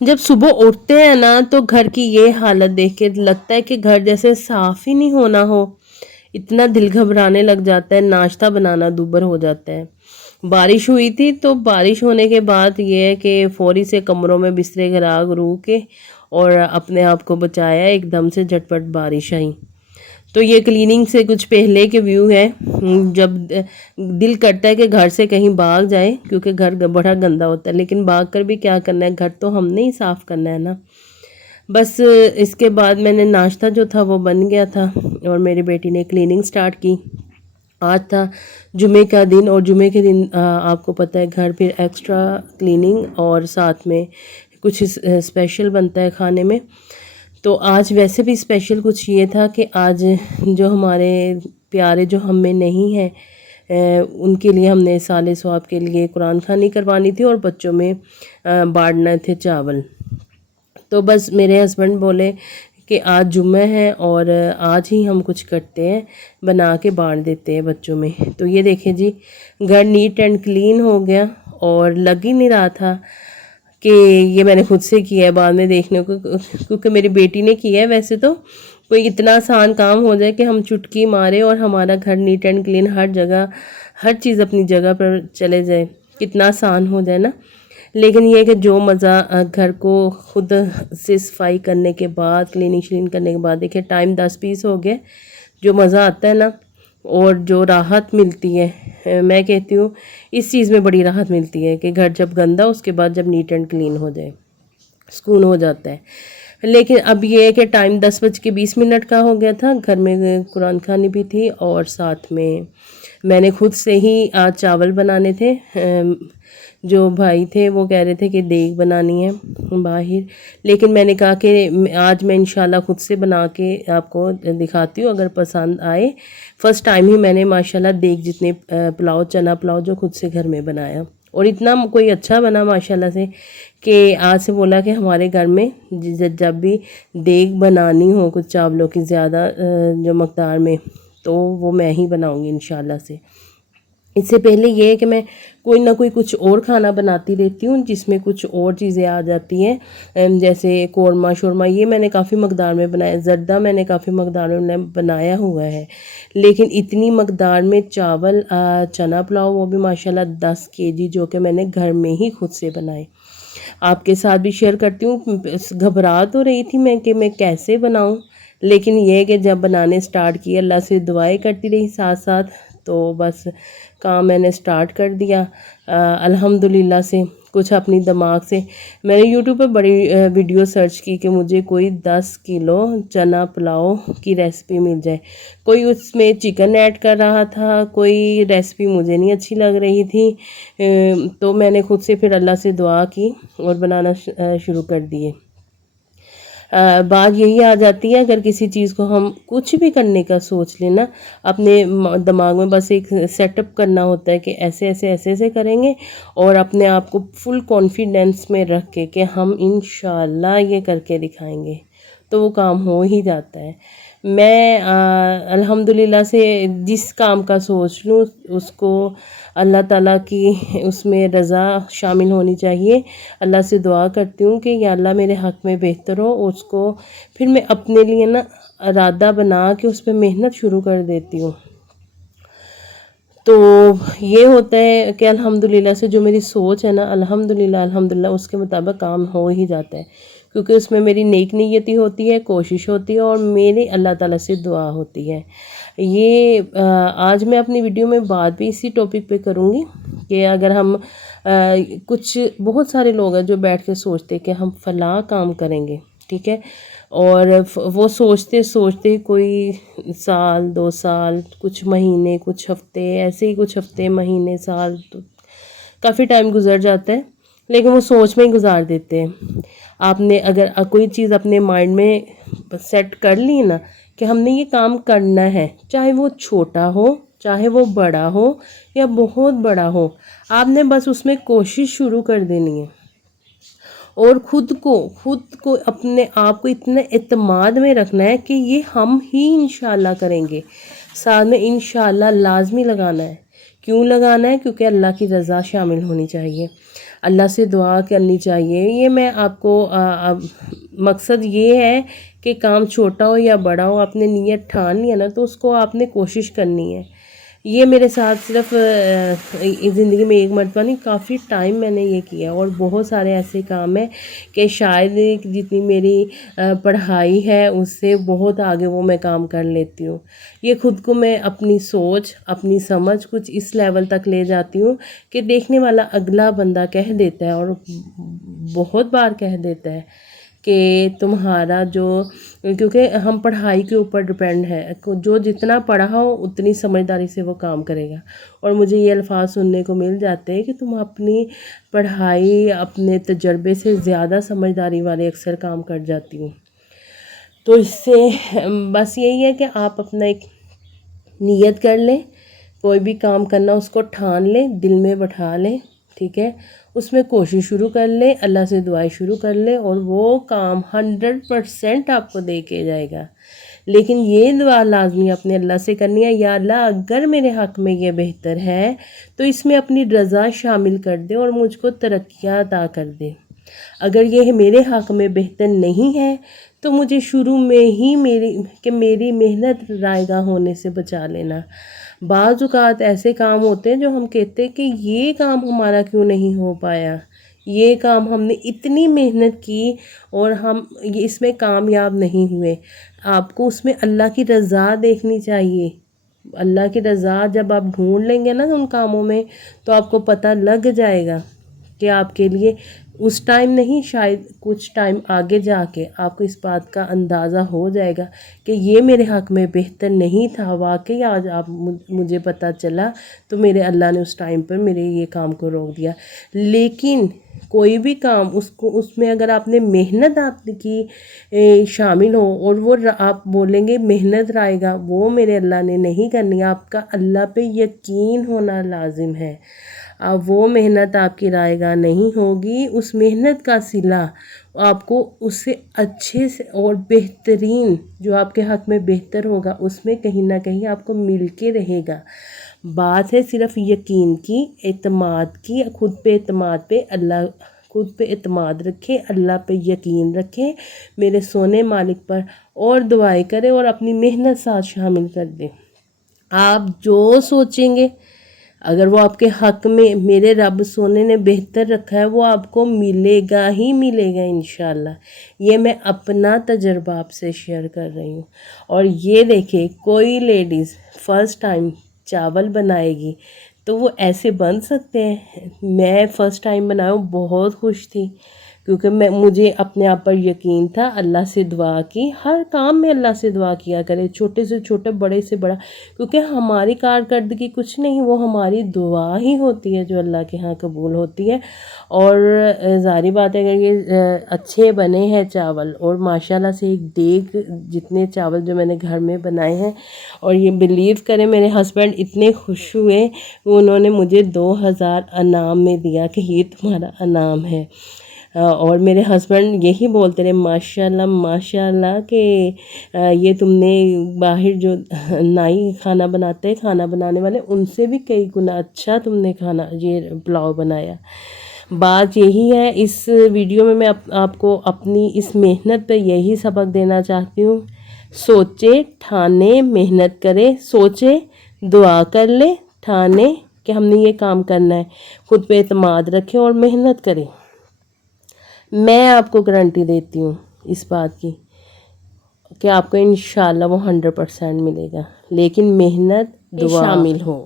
جب صبح اٹھتے ہیں نا تو گھر کی یہ حالت دیکھ کے لگتا ہے کہ گھر جیسے صاف ہی نہیں ہونا ہو، اتنا دل گھبرانے لگ جاتا ہے، ناشتہ بنانا دوبر ہو جاتا ہے۔ بارش ہوئی تھی تو بارش ہونے کے بعد یہ ہے کہ فوری سے کمروں میں بسترے گرا گرو کے اور اپنے آپ کو بچایا، ایک دم سے جھٹپٹ بارش آئی۔ تو یہ کلیننگ سے کچھ پہلے کے ویو ہے، جب دل کرتا ہے کہ گھر سے کہیں بھاگ جائے کیونکہ گھر بڑا گندا ہوتا ہے، لیکن بھاگ کر بھی کیا کرنا ہے، گھر تو ہم نے ہی صاف کرنا ہے نا۔ بس اس کے بعد میں نے ناشتہ جو تھا وہ بن گیا تھا اور میری بیٹی نے کلیننگ سٹارٹ کی۔ آج تھا جمعے کا دن، اور جمعے کے دن آپ کو پتہ ہے گھر پھر ایکسٹرا کلیننگ اور ساتھ میں کچھ اسپیشل بنتا ہے کھانے میں۔ تو آج ویسے بھی اسپیشل کچھ یہ تھا کہ آج جو ہمارے پیارے جو ہم میں نہیں ہیں ان کے لیے ہم نے سال ثواب کے لیے قرآن خوانی کروانی تھی اور بچوں میں بانٹنا تھے چاول۔ تو بس میرے ہسبینڈ بولے کہ آج جمعہ ہے اور آج ہی ہم کچھ کرتے ہیں، بنا کے بانٹ دیتے ہیں بچوں میں۔ تو یہ دیکھیں جی، گھر نیٹ اینڈ کلین ہو گیا اور لگ ہی نہیں رہا تھا کہ یہ میں نے خود سے کیا ہے، بعد میں دیکھنے کو کیونکہ میری بیٹی نے کیا ہے۔ ویسے تو کوئی اتنا آسان کام ہو جائے کہ ہم چٹکی مارے اور ہمارا گھر نیٹ اینڈ کلین، ہر جگہ ہر چیز اپنی جگہ پر چلے جائے، کتنا آسان ہو جائے نا۔ لیکن یہ کہ جو مزہ گھر کو خود سے صفائی کرنے کے بعد، کلیننگ شلین کرنے کے بعد، دیکھیں ٹائم 10-20 ہو گئے، جو مزہ آتا ہے نا اور جو راحت ملتی ہے، میں کہتی ہوں اس چیز میں بڑی راحت ملتی ہے کہ گھر جب گندا اس کے بعد جب نیٹ اینڈ کلین ہو جائے، سکون ہو جاتا ہے۔ لیکن اب یہ ہے کہ ٹائم 10:20 کا ہو گیا تھا، گھر میں قرآن خوانی بھی تھی اور ساتھ میں نے خود سے ہی آج چاول بنانے تھے۔ جو بھائی تھے وہ کہہ رہے تھے کہ دیگ بنانی ہے باہر، لیکن میں نے کہا کہ آج میں انشاءاللہ خود سے بنا کے آپ کو دکھاتی ہوں اگر پسند آئے۔ فرسٹ ٹائم ہی میں نے ماشاءاللہ دیگ جتنے پلاؤ، چنا پلاؤ جو خود سے گھر میں بنایا، اور اتنا کوئی اچھا بنا ماشاءاللہ سے کہ آج سے بولا کہ ہمارے گھر میں جب بھی دیگ بنانی ہو کچھ چاولوں کی زیادہ جو مقدار میں، تو وہ میں ہی بناؤں گی انشاءاللہ سے۔ اس سے پہلے یہ ہے کہ میں کوئی نہ کوئی کچھ اور کھانا بناتی رہتی ہوں جس میں کچھ اور چیزیں آ جاتی ہیں، جیسے قورمہ شورمہ، یہ میں نے کافی مقدار میں بنایا، زردہ میں نے کافی مقدار میں بنایا ہوا ہے، لیکن اتنی مقدار میں چاول، چنا پلاؤ، وہ بھی ماشاءاللہ 10 kg جو کہ میں نے گھر میں ہی خود سے بنائے، آپ کے ساتھ بھی شیئر کرتی ہوں۔ گھبرا تو رہی تھی میں کہ میں کیسے بناؤں، لیکن یہ کہ جب بنانے سٹارٹ کیے، اللہ سے دعائیں کرتی رہی ساتھ ساتھ، تو بس کام میں نے سٹارٹ کر دیا الحمدللہ سے۔ کچھ اپنی دماغ سے میں نے یوٹیوب پہ بڑی ویڈیو سرچ کی کہ مجھے کوئی 10 کلو چنا پلاؤ کی ریسپی مل جائے، کوئی اس میں چکن ایڈ کر رہا تھا، کوئی ریسپی مجھے نہیں اچھی لگ رہی تھی، تو میں نے خود سے پھر اللہ سے دعا کی اور بنانا شروع کر دیے۔ بات یہی آ جاتی ہے، اگر کسی چیز کو ہم کچھ بھی کرنے کا سوچ لیں نا، اپنے دماغ میں بس ایک سیٹ اپ کرنا ہوتا ہے کہ ایسے ایسے ایسے ایسے کریں گے، اور اپنے آپ کو فل کانفیڈنس میں رکھ کے کہ ہم انشاءاللہ یہ کر کے دکھائیں گے، تو وہ کام ہو ہی جاتا ہے۔ میں الحمدللہ سے جس کام کا سوچ لوں اس کو اللہ تعالیٰ کی اس میں رضا شامل ہونی چاہیے۔ اللہ سے دعا کرتی ہوں کہ یا اللہ میرے حق میں بہتر ہو، اس کو پھر میں اپنے لیے نا ارادہ بنا کے اس پہ محنت شروع کر دیتی ہوں۔ تو یہ ہوتا ہے کہ الحمدللہ سے جو میری سوچ ہے نا، الحمدللہ اس کے مطابق کام ہو ہی جاتا ہے، کیونکہ اس میں میری نیک نیتی ہوتی ہے، کوشش ہوتی ہے، اور میری اللہ تعالیٰ سے دعا ہوتی ہے۔ یہ آج میں اپنی ویڈیو میں بات بھی اسی ٹاپک پہ کروں گی کہ اگر ہم کچھ بہت سارے لوگ ہیں جو بیٹھ کے سوچتے کہ ہم فلاں کام کریں گے، ٹھیک ہے، اور وہ سوچتے سوچتے کوئی سال 2 سال، کچھ مہینے، کچھ ہفتے، ایسے ہی کچھ ہفتے، مہینے، سال، تو کافی ٹائم گزر جاتا ہے، لیکن وہ سوچ میں ہی گزار دیتے ہیں۔ آپ نے اگر کوئی چیز اپنے مائنڈ میں سیٹ کر لی نا کہ ہم نے یہ کام کرنا ہے، چاہے وہ چھوٹا ہو، چاہے وہ بڑا ہو یا بہت بڑا ہو، آپ نے بس اس میں کوشش شروع کر دینی ہے، اور خود کو اپنے آپ کو اتنا اعتماد میں رکھنا ہے کہ یہ ہم ہی انشاءاللہ کریں گے، ساتھ میں انشاءاللہ لازمی لگانا ہے۔ کیوں لگانا ہے؟ کیونکہ اللہ کی رضا شامل ہونی چاہیے۔ اللہ سے دعا کرنی چاہیے. یہ میں آپ کو مقصد یہ ہے کہ کام چھوٹا ہو یا بڑا ہو، آپ نے نیت ٹھان لیا نا تو اس کو آپ نے کوشش کرنی ہے. یہ میرے ساتھ صرف زندگی میں ایک مرتبہ نہیں، کافی ٹائم میں نے یہ کیا، اور بہت سارے ایسے کام ہیں کہ شاید جتنی میری پڑھائی ہے اس سے بہت آگے وہ میں کام کر لیتی ہوں. یہ خود کو میں اپنی سوچ، اپنی سمجھ کچھ اس لیول تک لے جاتی ہوں کہ دیکھنے والا اگلا بندہ کہہ دیتا ہے، اور بہت بار کہہ دیتا ہے کہ تمہارا کیونکہ ہم پڑھائی کے اوپر ڈپینڈ ہے، جو جتنا پڑھا ہو اتنی سمجھداری سے وہ کام کرے گا. اور مجھے یہ الفاظ سننے کو مل جاتے ہیں کہ تم اپنی پڑھائی، اپنے تجربے سے زیادہ سمجھداری والے اکثر کام کر جاتی ہوں. تو اس سے بس یہی ہے کہ آپ اپنا ایک نیت کر لیں، کوئی بھی کام کرنا اس کو ٹھان لیں، دل میں بٹھا لیں، ٹھیک ہے، اس میں کوشش شروع کر لیں، اللہ سے دعائیں شروع کر لیں، اور وہ کام 100% آپ کو دے کے جائے گا. لیکن یہ دعا لازمی اپنے اللہ سے کرنی ہے، یا اللہ اگر میرے حق میں یہ بہتر ہے تو اس میں اپنی رضا شامل کر دے اور مجھ کو ترقیاں عطا کر دے. اگر یہ میرے حق میں بہتر نہیں ہے تو مجھے شروع میں ہی میری محنت رائے گاں ہونے سے بچا لینا. بعض اوقات ایسے کام ہوتے ہیں جو ہم کہتے ہیں کہ یہ کام ہمارا کیوں نہیں ہو پایا، یہ کام ہم نے اتنی محنت کی اور ہم اس میں کامیاب نہیں ہوئے. آپ کو اس میں اللہ کی رضا دیکھنی چاہیے. اللہ کی رضا جب آپ ڈھونڈ لیں گے نا ان کاموں میں تو آپ کو پتہ لگ جائے گا کہ آپ کے لیے اس ٹائم نہیں، شاید کچھ ٹائم آگے جا کے آپ کو اس بات کا اندازہ ہو جائے گا کہ یہ میرے حق میں بہتر نہیں تھا. واقعی آج مجھے پتہ چلا تو میرے اللہ نے اس ٹائم پر میرے یہ کام کو روک دیا. لیکن کوئی بھی کام اس میں اگر آپ نے محنت آپ کی شامل ہو، اور وہ آپ بولیں گے محنت رائے گا، وہ میرے اللہ نے نہیں کرنی. آپ کا اللہ پہ یقین ہونا لازم ہے. اب وہ محنت آپ کی رائے گاں نہیں ہوگی، اس محنت کا صلہ آپ کو اس سے اچھے سے اور بہترین جو آپ کے حق میں بہتر ہوگا اس میں کہیں نہ کہیں آپ کو مل کے رہے گا. بات ہے صرف یقین کی، اعتماد کی. خود پہ اعتماد پہ خود پہ اعتماد رکھیں، اللہ پہ یقین رکھیں، میرے سونے مالک پر، اور دعائیں کریں اور اپنی محنت ساتھ شامل کر دیں. آپ جو سوچیں گے اگر وہ آپ کے حق میں میرے رب سونے نے بہتر رکھا ہے وہ آپ کو ملے گا ہی ملے گا انشاءاللہ. یہ میں اپنا تجربہ آپ سے شیئر کر رہی ہوں. اور یہ دیکھیں، کوئی لیڈیز فرسٹ ٹائم چاول بنائے گی تو وہ ایسے بن سکتے ہیں. میں فرسٹ ٹائم بنایا ہوں، بہت خوش تھی کیونکہ مجھے اپنے آپ پر یقین تھا. اللہ سے دعا کی، ہر کام میں اللہ سے دعا کیا کرے، چھوٹے سے چھوٹے، بڑے سے بڑا، کیونکہ ہماری کارکردگی کچھ نہیں، وہ ہماری دعا ہی ہوتی ہے جو اللہ کے ہاں قبول ہوتی ہے. اور ظاہری بات ہے اگر یہ اچھے بنے ہیں چاول، اور ماشاءاللہ سے ایک دیگ جتنے چاول جو میں نے گھر میں بنائے ہیں، اور یہ بلیو کریں میرے ہسبینڈ اتنے خوش ہوئے، انہوں نے مجھے 2000 انعام میں دیا کہ یہ تمہارا انعام ہے. اور میرے ہسبینڈ یہی بولتے رہے ماشاءاللہ ماشاءاللہ کہ یہ تم نے باہر جو نائی کھانا بناتے ہیں، کھانا بنانے والے، ان سے بھی کئی گنا اچھا تم نے کھانا یہ پلاؤ بنایا. بات یہی ہے، اس ویڈیو میں آپ کو اپنی اس محنت پہ یہی سبق دینا چاہتی ہوں. سوچے، ٹھانے، محنت کرے، سوچے، دعا کر لے، ٹھانے کہ ہم نے یہ کام کرنا ہے، خود پہ اعتماد رکھیں اور محنت کریں. میں آپ کو گارنٹی دیتی ہوں اس بات کی کہ آپ کو انشاءاللہ وہ 100% ملے گا. لیکن محنت، دعا شامل ہو.